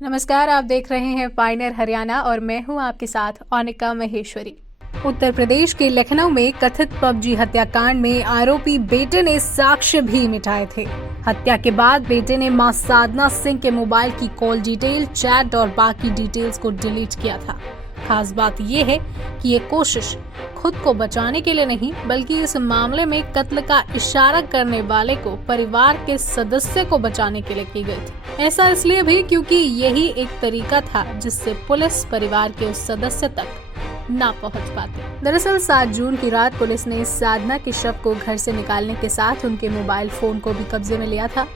नमस्कार, आप देख रहे हैं पायनियर हरियाणा और मैं हूं आपके साथ अनिका महेश्वरी। उत्तर प्रदेश के लखनऊ में कथित पबजी हत्याकांड में आरोपी बेटे ने साक्ष्य भी मिटाए थे। हत्या के बाद बेटे ने मां साधना सिंह के मोबाइल की कॉल डिटेल, चैट और बाकी डिटेल्स को डिलीट किया था। खास बात यह है कि ये कोशिश खुद को बचाने के लिए नहीं, बल्कि इस मामले में कत्ल का इशारा करने वाले को परिवार के सदस्य को बचाने के लिए की गई थी। ऐसा इसलिए भी क्योंकि यही एक तरीका था जिससे पुलिस परिवार के उस सदस्य तक ना पहुंच पाते। दरअसल 7 जून की रात पुलिस ने साधना के शव को घर से निकालने के साथ उनके मोबाइल फोन को भी कब्जे में लिया था।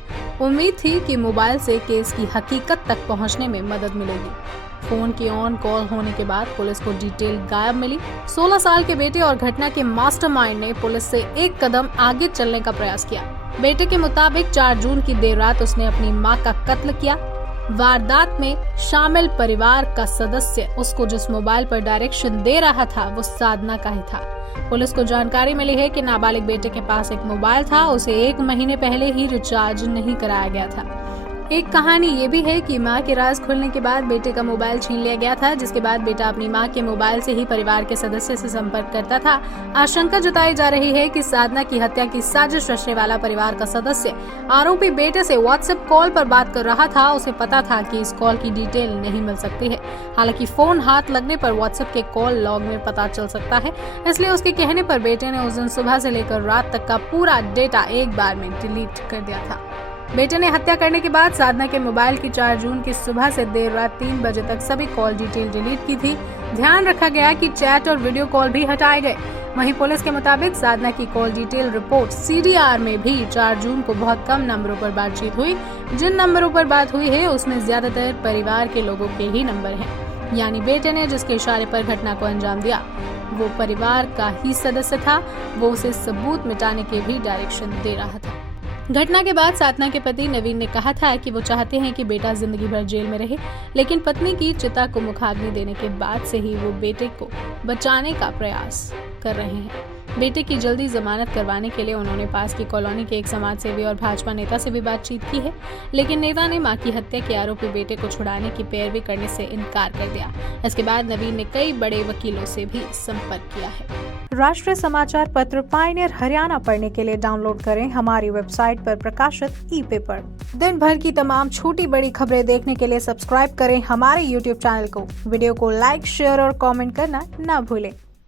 उम्मीद थी कि मोबाइल से केस की हकीकत तक पहुंचने में मदद मिलेगी। फोन की ऑन कॉल होने के बाद पुलिस को डिटेल गायब मिली। 16 साल के बेटे और घटना के मास्टरमाइंड ने पुलिस से एक कदम आगे चलने का प्रयास किया। बेटे के मुताबिक 4 जून की देर रात उसने अपनी मां का कत्ल किया। वारदात में शामिल परिवार का सदस्य उसको जिस मोबाइल पर डायरेक्शन दे रहा था वो साधना का ही था। पुलिस को जानकारी मिली है कि नाबालिग बेटे के पास एक मोबाइल था, उसे 1 महीने पहले ही रिचार्ज नहीं कराया गया था। एक कहानी ये भी है कि मां के राज खुलने के बाद बेटे का मोबाइल छीन लिया गया था, जिसके बाद बेटा अपनी मां के मोबाइल से ही परिवार के सदस्य से संपर्क करता था। आशंका जताई जा रही है कि साधना की हत्या की साजिश रचने वाला परिवार का सदस्य आरोपी बेटे से व्हाट्सएप कॉल पर बात कर रहा था। उसे पता था कि इस कॉल की डिटेल नहीं मिल सकती है। हालांकि फोन हाथ लगने पर व्हाट्सएप के कॉल लॉग में पता चल सकता है, इसलिए उसके कहने पर बेटे ने उस दिन सुबह से लेकर रात तक का पूरा डेटा एक बार में डिलीट कर दिया था। बेटे ने हत्या करने के बाद साधना के मोबाइल की 4 जून की सुबह से देर रात 3 बजे तक सभी कॉल डिटेल डिलीट की थी। ध्यान रखा गया कि चैट और वीडियो कॉल भी हटाए गए। वहीं पुलिस के मुताबिक साधना की कॉल डिटेल रिपोर्ट CDR में भी 4 जून को बहुत कम नंबरों पर बातचीत हुई। जिन नंबरों पर बात हुई है उसमें ज्यादातर परिवार के लोगों के ही नंबर हैं। यानी बेटे ने जिसके इशारे पर घटना को अंजाम दिया वो परिवार का ही सदस्य था। वो उसे सबूत मिटाने के भी डायरेक्शन दे रहा था। घटना के बाद साधना के पति नवीन ने कहा था कि वो चाहते हैं कि बेटा जिंदगी भर जेल में रहे, लेकिन पत्नी की चिता को मुखाग्नि देने के बाद से ही वो बेटे को बचाने का प्रयास कर रहे हैं। बेटे की जल्दी जमानत करवाने के लिए उन्होंने पास की कॉलोनी के एक समाजसेवी और भाजपा नेता से भी बातचीत की है, लेकिन नेता ने मां की हत्या के आरोपी बेटे को छुड़ाने की पैरवी करने से इनकार कर दिया। इसके बाद नवीन ने कई बड़े वकीलों से भी संपर्क किया है। राष्ट्रीय समाचार पत्र पायनियर हरियाणा पढ़ने के लिए डाउनलोड करें हमारी वेबसाइट पर प्रकाशित ई-पेपर। दिन भर की तमाम छोटी बड़ी खबरें देखने के लिए सब्सक्राइब करें हमारे YouTube चैनल को। वीडियो को लाइक, शेयर और कमेंट करना ना भूलें।